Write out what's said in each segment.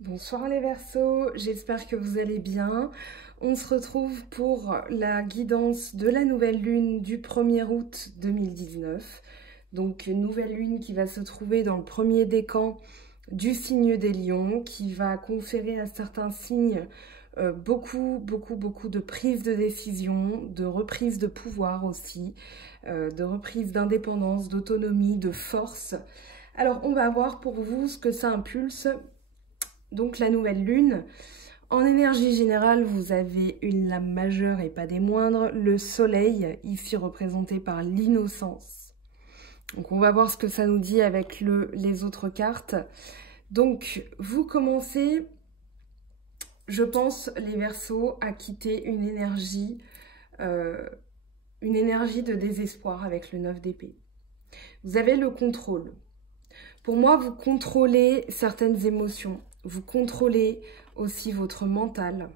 Bonsoir les Verseaux, j'espère que vous allez bien. On se retrouve pour la guidance de la nouvelle lune du 1er août 2019. Donc une nouvelle lune qui va se trouver dans le premier décan du signe des Lions, qui va conférer à certains signes beaucoup de prise de décision, de reprise de pouvoir aussi, de reprise d'indépendance, d'autonomie, de force. Alors on va voir pour vous ce que ça impulse. Donc la nouvelle lune, en énergie générale, vous avez une lame majeure et pas des moindres, le soleil, ici représenté par l'innocence. Donc on va voir ce que ça nous dit avec les autres cartes. Donc vous commencez, je pense, les Verseaux, à quitter une énergie de désespoir avec le 9 d'épée. Vous avez le contrôle. Pour moi, vous contrôlez certaines émotions. Vous contrôlez aussi votre mental.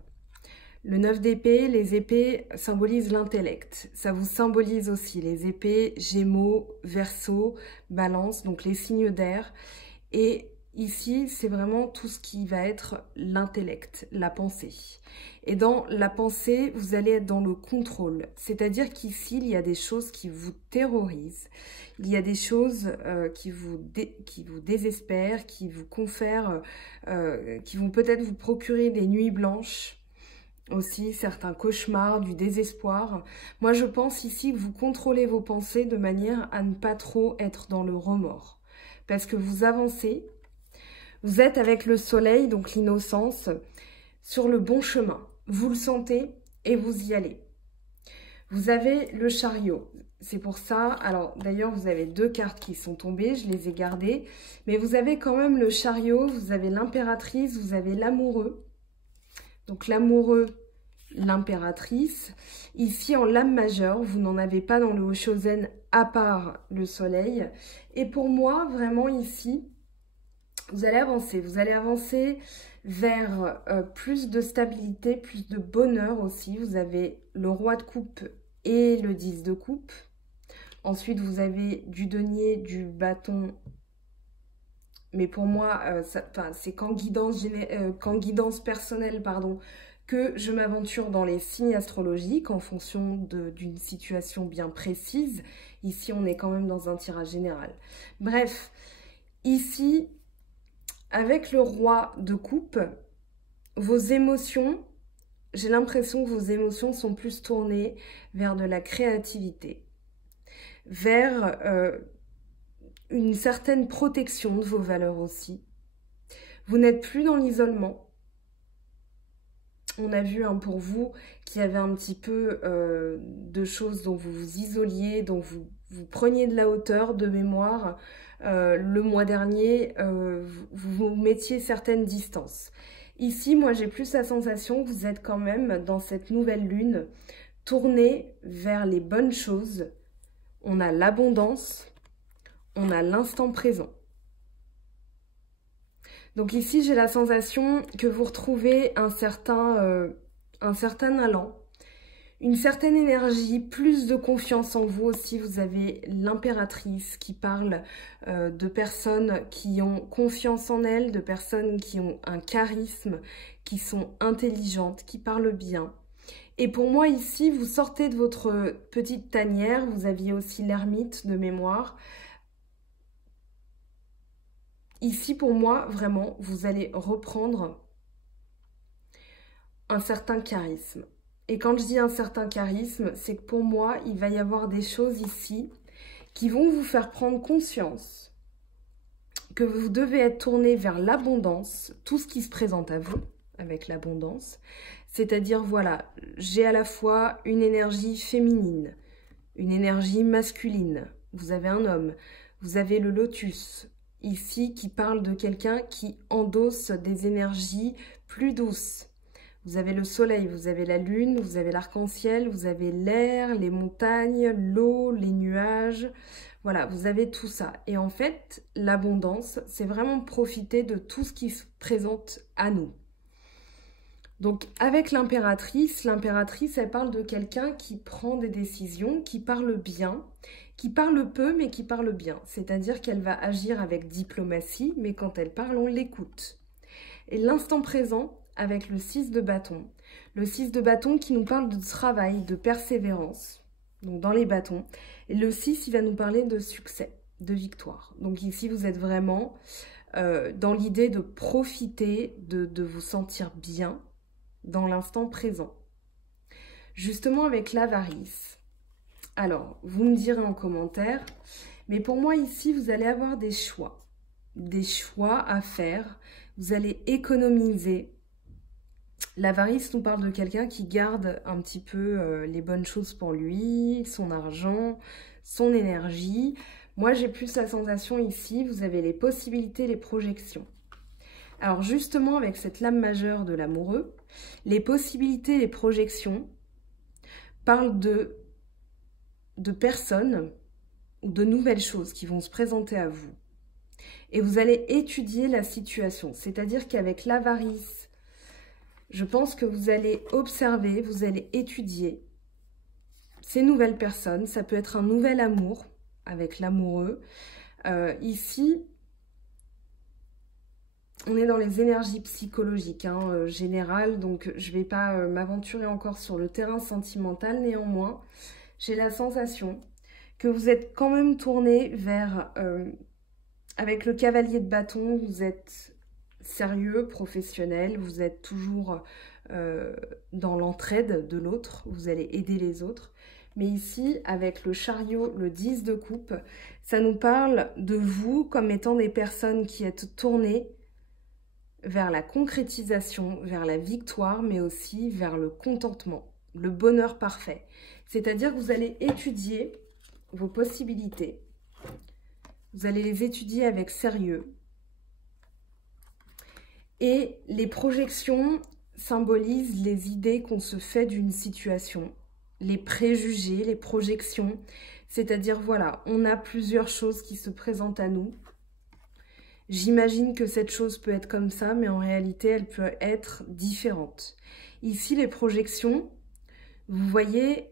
Le 9 d'épée, les épées symbolisent l'intellect. Ça vous symbolise aussi les épées, Gémeaux, Verseau, Balance, donc les signes d'air. Et ici, c'est vraiment tout ce qui va être l'intellect, la pensée. Et dans la pensée, vous allez être dans le contrôle. C'est-à-dire qu'ici, il y a des choses qui vous terrorisent. Il y a des choses qui vous désespèrent, qui vous confèrent, qui vont peut-être vous procurer des nuits blanches. Aussi, certains cauchemars, du désespoir. Moi, je pense ici que vous contrôlez vos pensées de manière à ne pas trop être dans le remords. Parce que vous avancez, vous êtes avec le soleil, donc l'innocence, sur le bon chemin. Vous le sentez et vous y allez. Vous avez le chariot. C'est pour ça, alors d'ailleurs vous avez deux cartes qui sont tombées, je les ai gardées. Mais vous avez quand même le chariot, vous avez l'impératrice, vous avez l'amoureux. Donc l'amoureux, l'impératrice. Ici en lame majeure, vous n'en avez pas dans le Hoshozen à part le soleil. Et pour moi, vraiment ici, vous allez avancer vers plus de stabilité, plus de bonheur aussi. Vous avez le roi de coupe et le 10 de coupe. Ensuite, vous avez du denier, du bâton. Mais pour moi, c'est qu'en guidance personnelle, pardon, que je m'aventure dans les signes astrologiques en fonction d'une situation bien précise. Ici, on est quand même dans un tirage général. Bref, ici, avec le roi de coupe, vos émotions, j'ai l'impression que vos émotions sont plus tournées vers de la créativité, vers une certaine protection de vos valeurs aussi. Vous n'êtes plus dans l'isolement. On a vu pour vous qu'il y avait un petit peu de choses dont vous vous isoliez, dont vous preniez de la hauteur de mémoire. Le mois dernier, vous mettiez certaines distances. Ici, moi, j'ai plus la sensation que vous êtes quand même dans cette nouvelle lune, tournée vers les bonnes choses. On a l'abondance, on a l'instant présent. Donc ici, j'ai la sensation que vous retrouvez un certain allant, une certaine énergie, plus de confiance en vous aussi. Vous avez l'impératrice qui parle de personnes qui ont confiance en elles, de personnes qui ont un charisme, qui sont intelligentes, qui parlent bien. Et pour moi ici, vous sortez de votre petite tanière, vous aviez aussi l'ermite de mémoire. Ici, pour moi, vraiment, vous allez reprendre un certain charisme. Et quand je dis un certain charisme, c'est que pour moi, il va y avoir des choses ici qui vont vous faire prendre conscience que vous devez être tourné vers l'abondance, tout ce qui se présente à vous avec l'abondance. C'est-à-dire, voilà, j'ai à la fois une énergie féminine, une énergie masculine. Vous avez un homme, vous avez le lotus, ici, qui parle de quelqu'un qui endosse des énergies plus douces. Vous avez le soleil, vous avez la lune, vous avez l'arc-en-ciel, vous avez l'air, les montagnes, l'eau, les nuages. Voilà, vous avez tout ça. Et en fait, l'abondance, c'est vraiment profiter de tout ce qui se présente à nous. Donc, avec l'impératrice, elle parle de quelqu'un qui prend des décisions, qui parle bien, qui parle peu, mais qui parle bien. C'est-à-dire qu'elle va agir avec diplomatie, mais quand elle parle, on l'écoute. Et l'instant présent avec le 6 de bâton. Le 6 de bâton qui nous parle de travail, de persévérance, donc dans les bâtons. Et le 6, il va nous parler de succès, de victoire. Donc ici, vous êtes vraiment dans l'idée de profiter, de vous sentir bien dans l'instant présent. Justement avec l'avarice. Alors, vous me direz en commentaire, mais pour moi ici, vous allez avoir des choix à faire. Vous allez économiser. L'avarice nous parle de quelqu'un qui garde un petit peu les bonnes choses pour lui, son argent, son énergie. Moi, j'ai plus la sensation ici, vous avez les possibilités, les projections. Alors justement, avec cette lame majeure de l'amoureux, les possibilités, les projections parlent de personnes ou de nouvelles choses qui vont se présenter à vous. Et vous allez étudier la situation. C'est-à-dire qu'avec l'avarice, je pense que vous allez observer, vous allez étudier ces nouvelles personnes. Ça peut être un nouvel amour avec l'amoureux. Ici, on est dans les énergies psychologiques générales, donc je ne vais pas m'aventurer encore sur le terrain sentimental. Néanmoins, j'ai la sensation que vous êtes quand même tourné vers... avec le cavalier de bâton, vous êtes sérieux, professionnel, vous êtes toujours dans l'entraide de l'autre, vous allez aider les autres. Mais ici, avec le chariot, le 10 de coupe, ça nous parle de vous comme étant des personnes qui êtes tournées vers la concrétisation, vers la victoire, mais aussi vers le contentement, le bonheur parfait. C'est-à-dire que vous allez étudier vos possibilités, vous allez les étudier avec sérieux. Et les projections symbolisent les idées qu'on se fait d'une situation, les préjugés, les projections. C'est-à-dire, voilà, on a plusieurs choses qui se présentent à nous. J'imagine que cette chose peut être comme ça, mais en réalité, elle peut être différente. Ici, les projections, vous voyez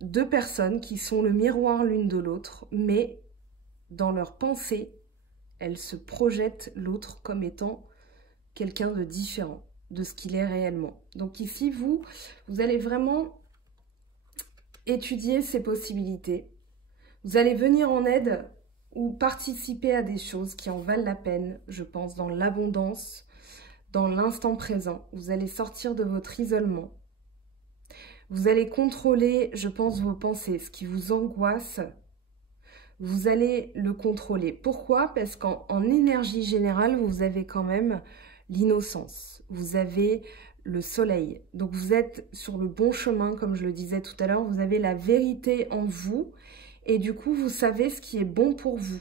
deux personnes qui sont le miroir l'une de l'autre, mais dans leur pensée, elles se projettent l'autre comme étant quelqu'un de différent de ce qu'il est réellement. Donc ici, vous allez vraiment étudier ces possibilités. Vous allez venir en aide ou participer à des choses qui en valent la peine, je pense, dans l'abondance, dans l'instant présent. Vous allez sortir de votre isolement. Vous allez contrôler, je pense, vos pensées, ce qui vous angoisse. Vous allez le contrôler. Pourquoi? Parce qu'en énergie générale, vous avez quand même l'innocence. Vous avez le soleil. Donc vous êtes sur le bon chemin, comme je le disais tout à l'heure. Vous avez la vérité en vous. Et du coup, vous savez ce qui est bon pour vous.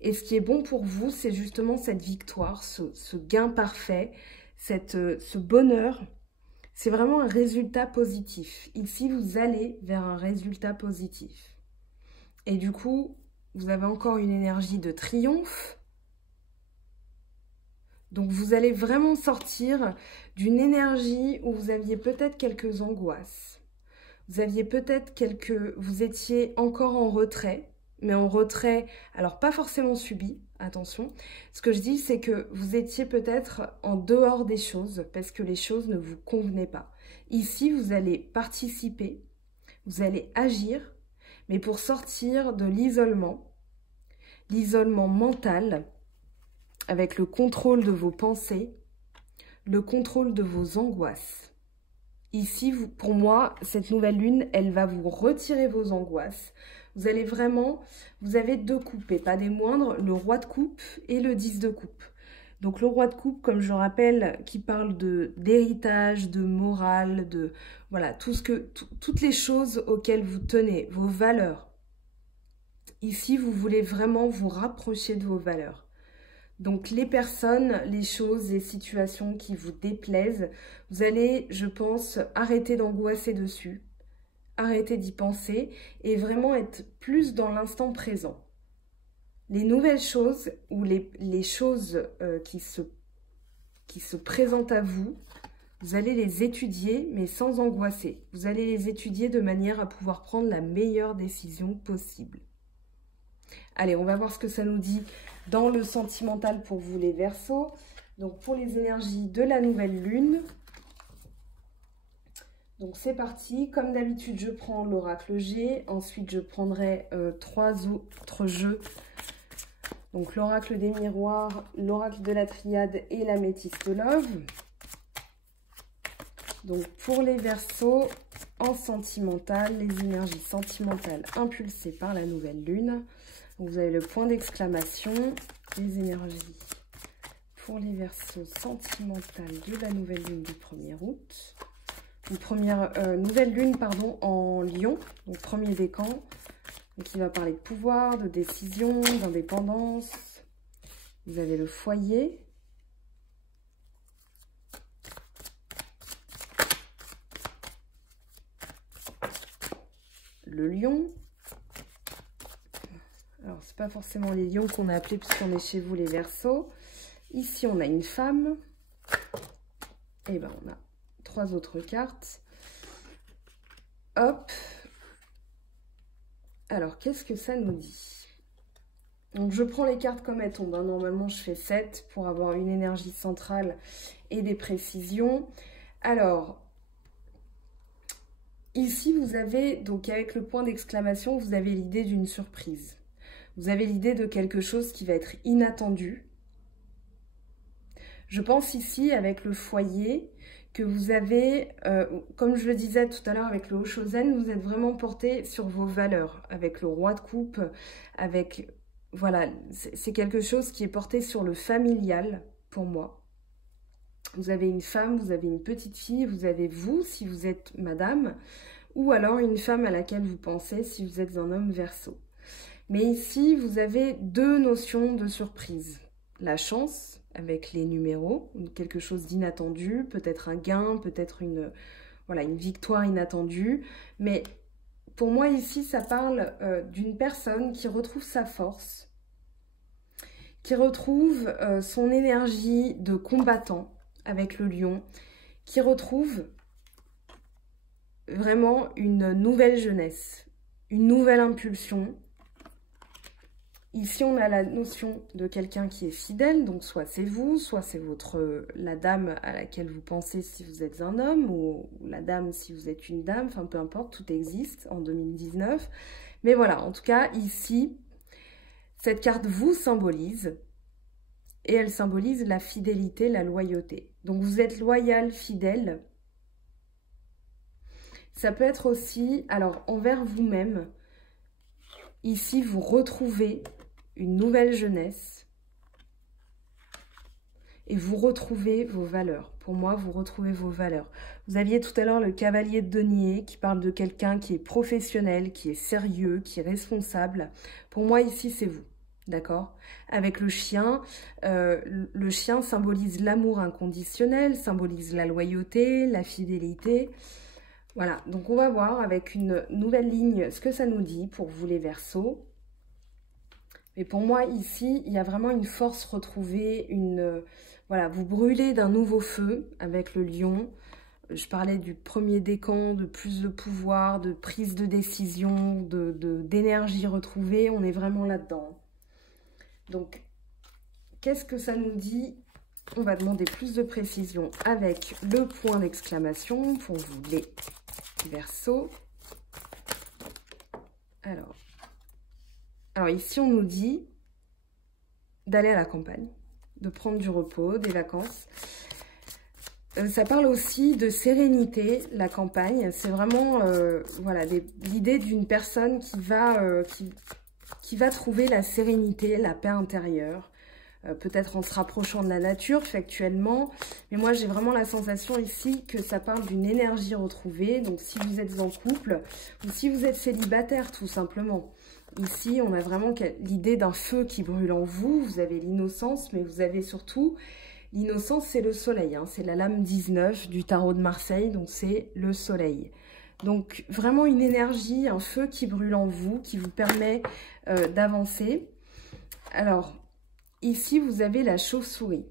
Et ce qui est bon pour vous, c'est justement cette victoire, ce gain parfait, ce bonheur. C'est vraiment un résultat positif. Ici, vous allez vers un résultat positif. Et du coup, vous avez encore une énergie de triomphe. Donc, vous allez vraiment sortir d'une énergie où vous aviez peut-être quelques angoisses. Vous aviez peut-être vous étiez encore en retrait, mais en retrait, alors pas forcément subi, attention. Ce que je dis, c'est que vous étiez peut-être en dehors des choses parce que les choses ne vous convenaient pas. Ici, vous allez participer, vous allez agir, mais pour sortir de l'isolement mental, avec le contrôle de vos pensées, le contrôle de vos angoisses. Ici, pour moi, cette nouvelle lune, elle va vous retirer vos angoisses. Vous allez vraiment, vous avez deux coupes, et pas des moindres, le roi de coupe et le 10 de coupe. Donc le roi de coupe, comme je rappelle, qui parle d'héritage, de morale, de voilà, toutes les choses auxquelles vous tenez, vos valeurs. Ici, vous voulez vraiment vous rapprocher de vos valeurs. Donc les personnes, les choses, les situations qui vous déplaisent, vous allez, je pense, arrêter d'angoisser dessus, arrêter d'y penser et vraiment être plus dans l'instant présent. Les nouvelles choses ou les choses qui se présentent à vous, vous allez les étudier mais sans angoisser. Vous allez les étudier de manière à pouvoir prendre la meilleure décision possible. Allez, on va voir ce que ça nous dit dans le sentimental pour vous les Verseaux. Donc pour les énergies de la nouvelle lune, donc c'est parti. Comme d'habitude, je prends l'oracle G. Ensuite, je prendrai 3 autres jeux. Donc l'oracle des miroirs, l'oracle de la triade et l'améthyste love. Donc pour les Verseaux, en sentimental, les énergies sentimentales impulsées par la nouvelle lune. Donc vous avez le point d'exclamation, les énergies pour les Verseaux sentimentales de la nouvelle lune du 1er août. Une première nouvelle lune, pardon, en Lion, donc premier décan. Donc il va parler de pouvoir, de décision, d'indépendance. Vous avez le foyer. Le lion. Alors, c'est pas forcément les lions qu'on a appelés puisqu'on est chez vous les Verseaux. Ici, on a une femme. Et ben, on a 3 autres cartes. Hop. Alors, qu'est-ce que ça nous dit? Donc, je prends les cartes comme elles tombent. Hein. Normalement, je fais 7 pour avoir une énergie centrale et des précisions. Alors, ici, vous avez, donc avec le point d'exclamation, vous avez l'idée d'une surprise. Vous avez l'idée de quelque chose qui va être inattendu. Je pense ici, avec le foyer, que vous avez, comme je le disais tout à l'heure avec le Hoshozen, vous êtes vraiment porté sur vos valeurs. Avec le roi de coupe, avec, voilà, c'est quelque chose qui est porté sur le familial, pour moi. Vous avez une femme, vous avez une petite fille, vous avez vous, si vous êtes madame, ou alors une femme à laquelle vous pensez si vous êtes un homme Verseau. Mais ici, vous avez 2 notions de surprise. La chance, avec les numéros, quelque chose d'inattendu, peut-être un gain, peut-être une victoire inattendue. Mais pour moi, ici, ça parle d'une personne qui retrouve sa force, qui retrouve son énergie de combattant avec le lion, qui retrouve vraiment une nouvelle jeunesse, une nouvelle impulsion. Ici, on a la notion de quelqu'un qui est fidèle, donc soit c'est vous, soit c'est la dame à laquelle vous pensez si vous êtes un homme, ou la dame si vous êtes une dame, enfin peu importe, tout existe en 2019. Mais voilà, en tout cas, ici, cette carte vous symbolise, et elle symbolise la fidélité, la loyauté. Donc vous êtes loyal, fidèle. Ça peut être aussi, alors envers vous-même, ici vous retrouvez une nouvelle jeunesse et vous retrouvez vos valeurs. Pour moi, vous retrouvez vos valeurs. Vous aviez tout à l'heure le cavalier de denier qui parle de quelqu'un qui est professionnel, qui est sérieux, qui est responsable. Pour moi, ici, c'est vous. D'accord? Avec le chien symbolise l'amour inconditionnel, symbolise la loyauté, la fidélité. Voilà, donc on va voir avec une nouvelle ligne ce que ça nous dit pour vous les Verseaux. Mais pour moi, ici, il y a vraiment une force retrouvée, voilà, vous brûlez d'un nouveau feu avec le lion. Je parlais du premier décan, de plus de pouvoir, de prise de décision, d'énergie retrouvée. On est vraiment là-dedans. Donc, qu'est-ce que ça nous dit? On va demander plus de précision avec le point d'exclamation pour vous les Verseaux. Alors ici, on nous dit d'aller à la campagne, de prendre du repos, des vacances. Ça parle aussi de sérénité, la campagne. C'est vraiment voilà, l'idée d'une personne qui va trouver la sérénité, la paix intérieure. Peut-être en se rapprochant de la nature factuellement, mais moi j'ai vraiment la sensation ici que ça parle d'une énergie retrouvée. Donc si vous êtes en couple ou si vous êtes célibataire tout simplement, ici on a vraiment l'idée d'un feu qui brûle en vous. Vous avez l'innocence, mais vous avez surtout l'innocence, c'est le soleil, hein. C'est la lame 19 du tarot de Marseille, donc c'est le soleil. Donc vraiment une énergie, un feu qui brûle en vous, qui vous permet d'avancer. Alors ici, vous avez la chauve-souris.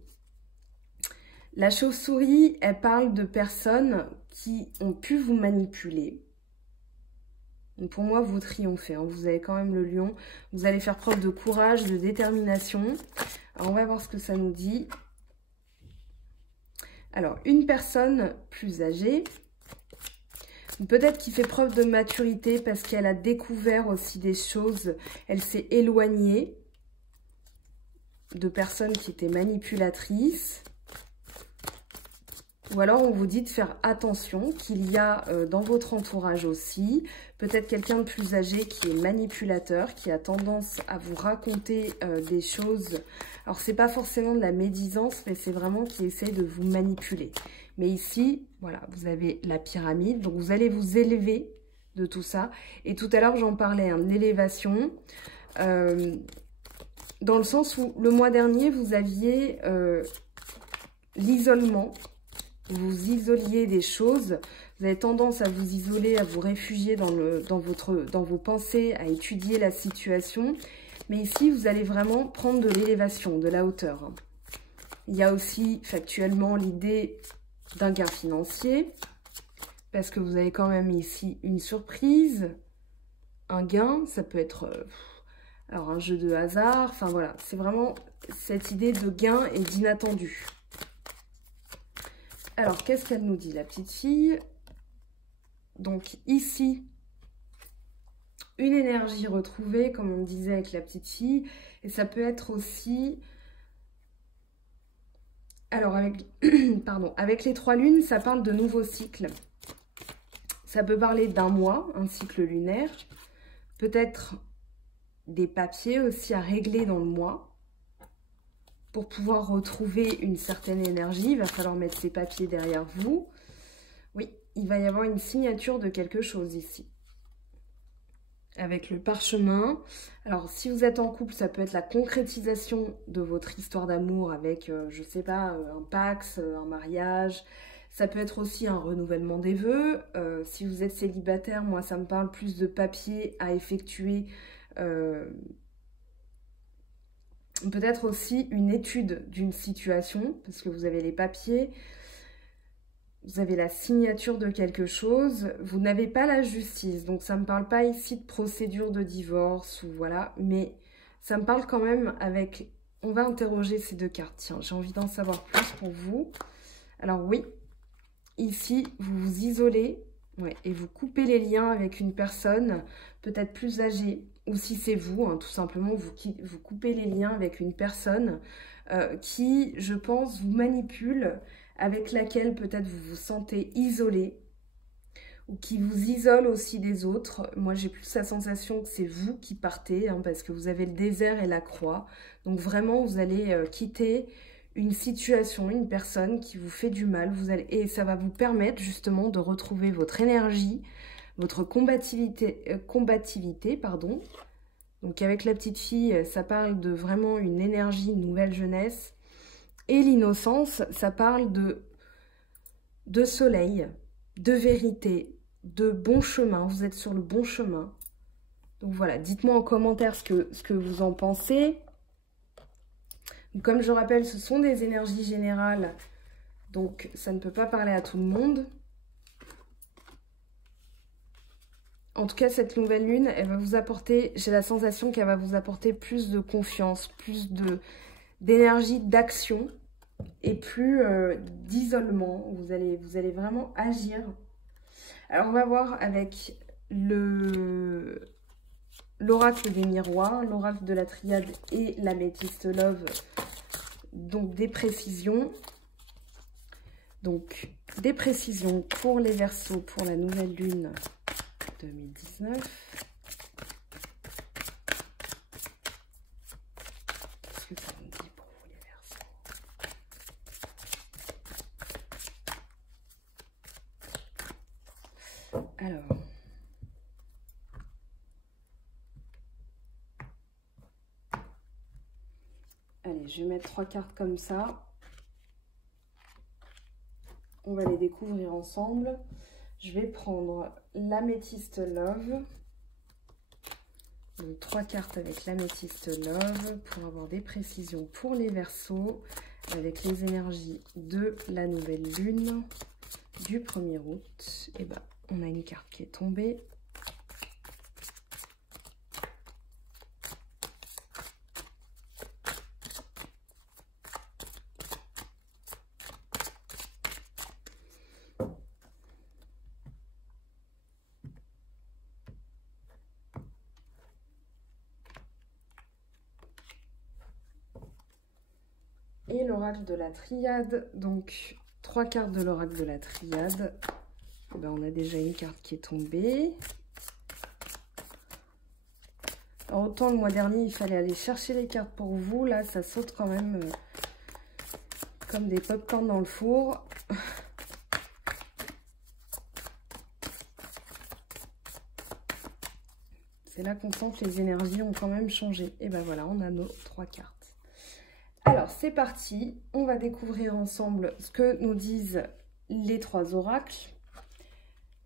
La chauve-souris, elle parle de personnes qui ont pu vous manipuler. Donc pour moi, vous triomphez. Hein. Vous avez quand même le lion. Vous allez faire preuve de courage, de détermination. Alors, on va voir ce que ça nous dit. Alors, une personne plus âgée, peut-être qui fait preuve de maturité parce qu'elle a découvert aussi des choses, elle s'est éloignée de personnes qui étaient manipulatrices. Ou alors on vous dit de faire attention qu'il y a dans votre entourage aussi, peut-être quelqu'un de plus âgé qui est manipulateur, qui a tendance à vous raconter des choses. Alors c'est pas forcément de la médisance, mais c'est vraiment qui essaie de vous manipuler. Mais ici, voilà, vous avez la pyramide, donc vous allez vous élever de tout ça. Et tout à l'heure j'en parlais, hein, l'élévation, dans le sens où le mois dernier vous aviez l'isolement. Vous isoliez des choses, vous avez tendance à vous isoler, à vous réfugier dans vos pensées, à étudier la situation. Mais ici, vous allez vraiment prendre de l'élévation, de la hauteur. Il y a aussi factuellement l'idée d'un gain financier, parce que vous avez quand même ici une surprise, un gain, ça peut être alors un jeu de hasard, enfin voilà, c'est vraiment cette idée de gain et d'inattendu. Alors, qu'est-ce qu'elle nous dit, la petite fille? Donc, ici, une énergie retrouvée, comme on disait avec la petite fille. Et ça peut être aussi... Alors, avec les 3 lunes, ça parle de nouveaux cycles. Ça peut parler d'un mois, un cycle lunaire. Peut-être des papiers aussi à régler dans le mois. Pour pouvoir retrouver une certaine énergie, il va falloir mettre ces papiers derrière vous. Oui, il va y avoir une signature de quelque chose ici. Avec le parchemin. Alors, si vous êtes en couple, ça peut être la concrétisation de votre histoire d'amour avec, je ne sais pas, un Pax, un mariage. Ça peut être aussi un renouvellement des vœux. Si vous êtes célibataire, moi, ça me parle plus de papiers à effectuer. Peut-être aussi une étude d'une situation, parce que vous avez les papiers, vous avez la signature de quelque chose, vous n'avez pas la justice, donc ça ne me parle pas ici de procédure de divorce, ou voilà, mais ça me parle quand même avec... On va interroger ces 2 cartes, tiens, j'ai envie d'en savoir plus pour vous. Alors oui, ici, vous vous isolez, ouais, et vous coupez les liens avec une personne peut-être plus âgée, ou si c'est vous, hein, tout simplement, vous coupez les liens avec une personne qui, je pense, vous manipule, avec laquelle peut-être vous vous sentez isolé, ou qui vous isole aussi des autres. Moi, j'ai plus la sensation que c'est vous qui partez, hein, parce que vous avez le désert et la croix. Donc vraiment, vous allez quitter une situation, une personne qui vous fait du mal. Et ça va vous permettre justement de retrouver votre énergie, votre combativité, pardon. Donc avec la petite fille, ça parle de vraiment une énergie, une nouvelle jeunesse. Et l'innocence, ça parle de soleil, de vérité, de bon chemin. Vous êtes sur le bon chemin. Donc voilà, dites-moi en commentaire ce que vous en pensez. Comme je rappelle, ce sont des énergies générales, donc ça ne peut pas parler à tout le monde. En tout cas, cette nouvelle lune, elle va vous apporter, j'ai la sensation qu'elle va vous apporter plus de confiance, plus d'énergie, d'action et plus d'isolement. Vous allez vraiment agir. Alors, on va voir avec l'oracle des miroirs, l'oracle de la triade et l'améthyste love. Donc, des précisions. Donc, des précisions pour les Verseaux, pour la nouvelle lune 2019. Qu'est-ce que ça me dit pour vous les Verseaux? Alors, allez, je vais mettre 3 cartes comme ça. On va les découvrir ensemble. Je vais prendre l'améthyste love. Donc 3 cartes avec l'améthyste love pour avoir des précisions pour les Verseaux avec les énergies de la nouvelle lune du 1er août. Et ben, on a une carte qui est tombée. et l'oracle de la triade. Donc, 3 cartes de l'oracle de la triade. Et ben, on a déjà une carte qui est tombée. Alors, autant le mois dernier, il fallait aller chercher les cartes pour vous. Là, ça saute quand même comme des pop-corn dans le four. C'est là qu'on sent que les énergies ont quand même changé. Et ben voilà, on a nos 3 cartes. Alors, c'est parti. On va découvrir ensemble ce que nous disent les 3 oracles.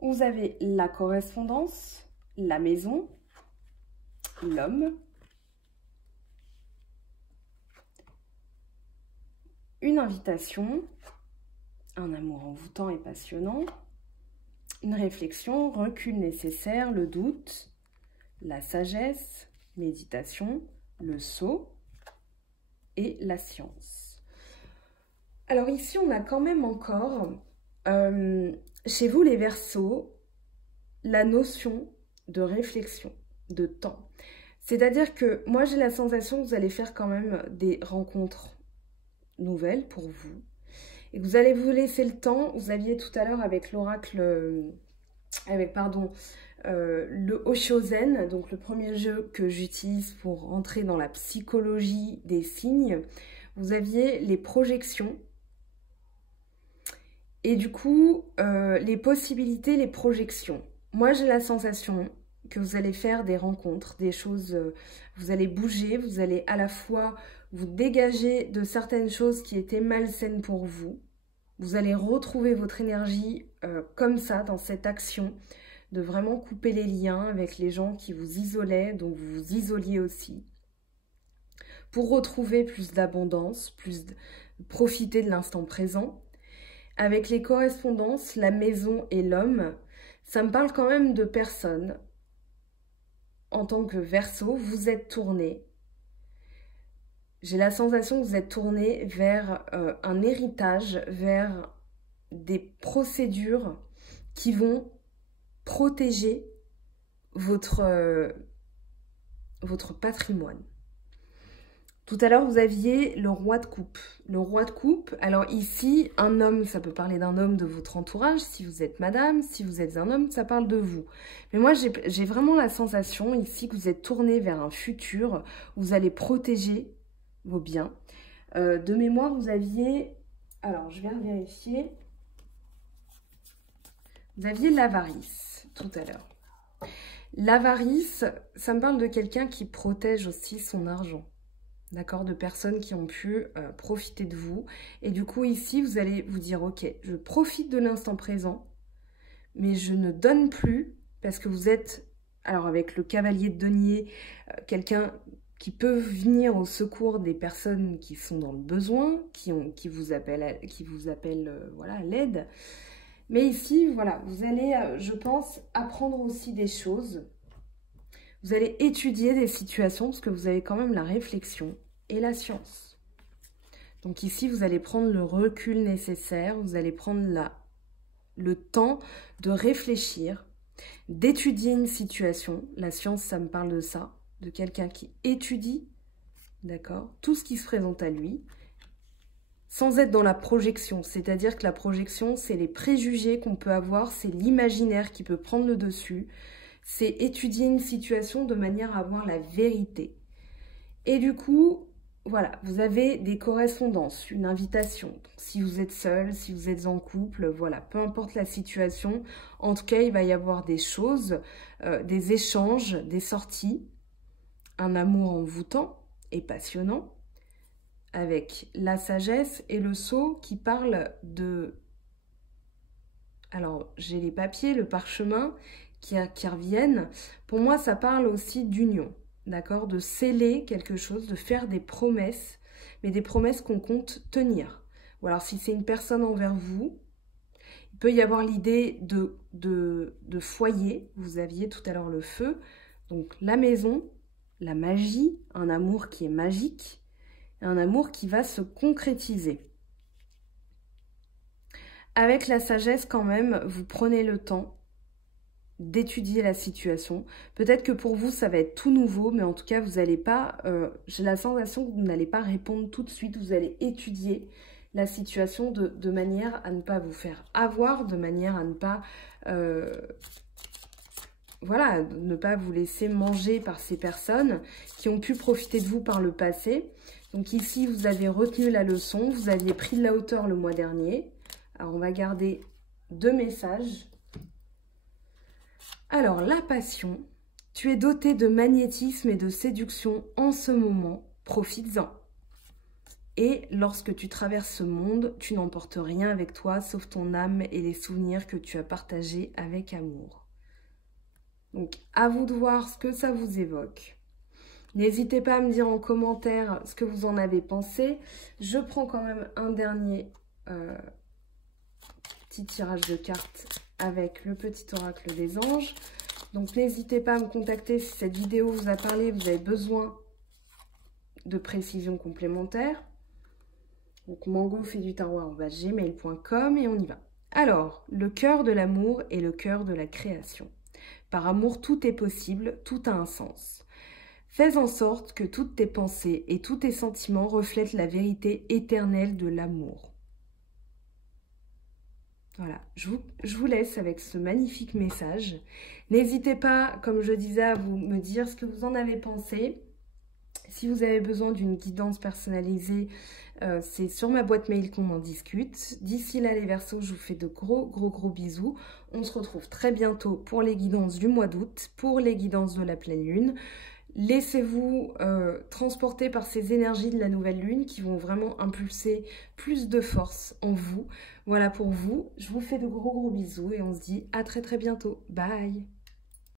Vous avez la correspondance, la maison, l'homme, une invitation, un amour envoûtant et passionnant, une réflexion, recul nécessaire, le doute, la sagesse, méditation, le sceau et la science. Alors ici, on a quand même encore, chez vous les Verseaux, la notion de réflexion, de temps. C'est-à-dire que moi, j'ai la sensation que vous allez faire quand même des rencontres nouvelles pour vous. Et que vous allez vous laisser le temps. Vous aviez tout à l'heure avec l'oracle, le Oshozen, donc le premier jeu que j'utilise pour entrer dans la psychologie des signes. Vous aviez les projections. Et du coup, les possibilités, les projections. Moi, j'ai la sensation que vous allez faire des rencontres, des choses, vous allez bouger, vous allez à la fois vous dégager de certaines choses qui étaient malsaines pour vous. Vous allez retrouver votre énergie comme ça, dans cette action, de vraiment couper les liens avec les gens qui vous isolaient, donc vous vous isoliez aussi. Pour retrouver plus d'abondance, profiter de l'instant présent. Avec les correspondances, la maison et l'homme, ça me parle quand même de personnes. En tant que Verseau, vous êtes tourné. J'ai la sensation que vous êtes tourné vers un héritage, vers des procédures qui vont protéger votre patrimoine. Tout à l'heure, vous aviez le roi de coupe. Le roi de coupe, alors ici, un homme, ça peut parler d'un homme de votre entourage. Si vous êtes madame, si vous êtes un homme, ça parle de vous. Mais moi, j'ai vraiment la sensation ici que vous êtes tourné vers un futur où vous allez protéger vos biens. De mémoire, vous aviez... Alors, je vais vérifier. Vous aviez l'avarice tout à l'heure. L'avarice, ça me parle de quelqu'un qui protège aussi son argent. D'accord, de personnes qui ont pu profiter de vous. Et du coup, ici, vous allez vous dire, ok, je profite de l'instant présent, mais je ne donne plus, parce que vous êtes, alors avec le cavalier de denier, quelqu'un qui peut venir au secours des personnes qui sont dans le besoin, qui vous appellent voilà, à l'aide. Mais ici, voilà, vous allez, je pense, apprendre aussi des choses. Vous allez étudier des situations parce que vous avez quand même la réflexion et la science. Donc ici, vous allez prendre le recul nécessaire, vous allez prendre le temps de réfléchir, d'étudier une situation. La science, ça me parle de ça, de quelqu'un qui étudie, d'accord, tout ce qui se présente à lui, sans être dans la projection. C'est-à-dire que la projection, c'est les préjugés qu'on peut avoir, c'est l'imaginaire qui peut prendre le dessus. C'est étudier une situation de manière à avoir la vérité. Et du coup, voilà, vous avez des correspondances, une invitation. Donc, si vous êtes seul, si vous êtes en couple, voilà, peu importe la situation, en tout cas, il va y avoir des choses, des échanges, des sorties, un amour envoûtant et passionnant, avec la sagesse et le sceau qui parlent de... Alors, j'ai les papiers, le parchemin qui reviennent. Pour moi, ça parle aussi d'union, d'accord? De sceller quelque chose, de faire des promesses, mais des promesses qu'on compte tenir. Ou alors, si c'est une personne envers vous, il peut y avoir l'idée de foyer. Vous aviez tout à l'heure le feu. Donc, la maison, la magie, un amour qui est magique, un amour qui va se concrétiser. Avec la sagesse, quand même, vous prenez le temps d'étudier la situation. Peut-être que pour vous, ça va être tout nouveau, mais en tout cas, vous n'allez pas... j'ai la sensation que vous n'allez pas répondre tout de suite. Vous allez étudier la situation de manière à ne pas vous faire avoir, de manière à ne pas... voilà, ne pas vous laisser manger par ces personnes qui ont pu profiter de vous par le passé. Donc ici, vous avez retenu la leçon, vous aviez pris de la hauteur le mois dernier. Alors, on va garder 2 messages. Alors, la passion, tu es doté de magnétisme et de séduction en ce moment, profites-en. Et lorsque tu traverses ce monde, tu n'emportes rien avec toi, sauf ton âme et les souvenirs que tu as partagés avec amour. Donc, à vous de voir ce que ça vous évoque. N'hésitez pas à me dire en commentaire ce que vous en avez pensé. Je prends quand même un dernier petit tirage de cartes avec le petit oracle des anges. Donc n'hésitez pas à me contacter si cette vidéo vous a parlé, vous avez besoin de précisions complémentaires. Donc mango-fait-du-tarot@gmail.com et on y va. Alors, le cœur de l'amour et le cœur de la création. Par amour, tout est possible, tout a un sens. Fais en sorte que toutes tes pensées et tous tes sentiments reflètent la vérité éternelle de l'amour. Voilà, je vous laisse avec ce magnifique message. N'hésitez pas, comme je disais, à me dire ce que vous en avez pensé. Si vous avez besoin d'une guidance personnalisée, c'est sur ma boîte mail qu'on en discute. D'ici là, les Verseaux, je vous fais de gros bisous. On se retrouve très bientôt pour les guidances du mois d'août, pour les guidances de la pleine lune. Laissez-vous transporter par ces énergies de la nouvelle lune qui vont vraiment impulser plus de force en vous. Voilà pour vous. Je vous fais de gros bisous et on se dit à très bientôt. Bye!